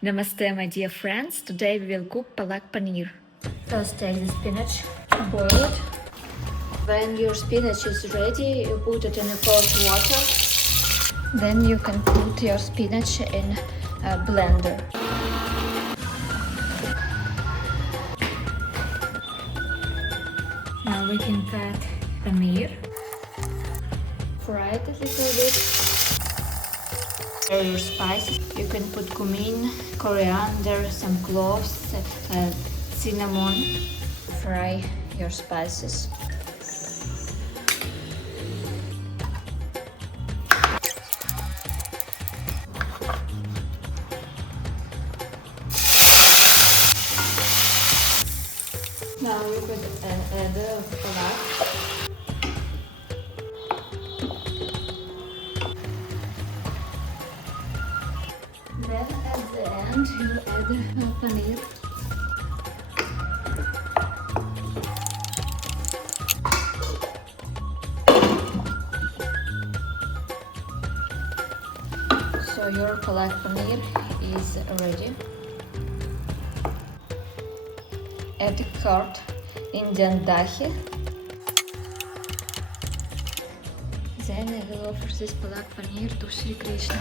Namaste, my dear friends. Today we will cook Palak Paneer. First, take the spinach, boil it. When your spinach is ready, you put it in a cold water. Then you can put your spinach in a blender. Now we can cut paneer. Fry it a little bit. Add your spices. You can put cumin, coriander, some cloves, cinnamon. Fry your spices. Now we could add the palak. Then at the end you add paneer. So your Palak Paneer is ready. Add curd, Indian dahi. Then I will offer this Palak Paneer to Sri Krishna.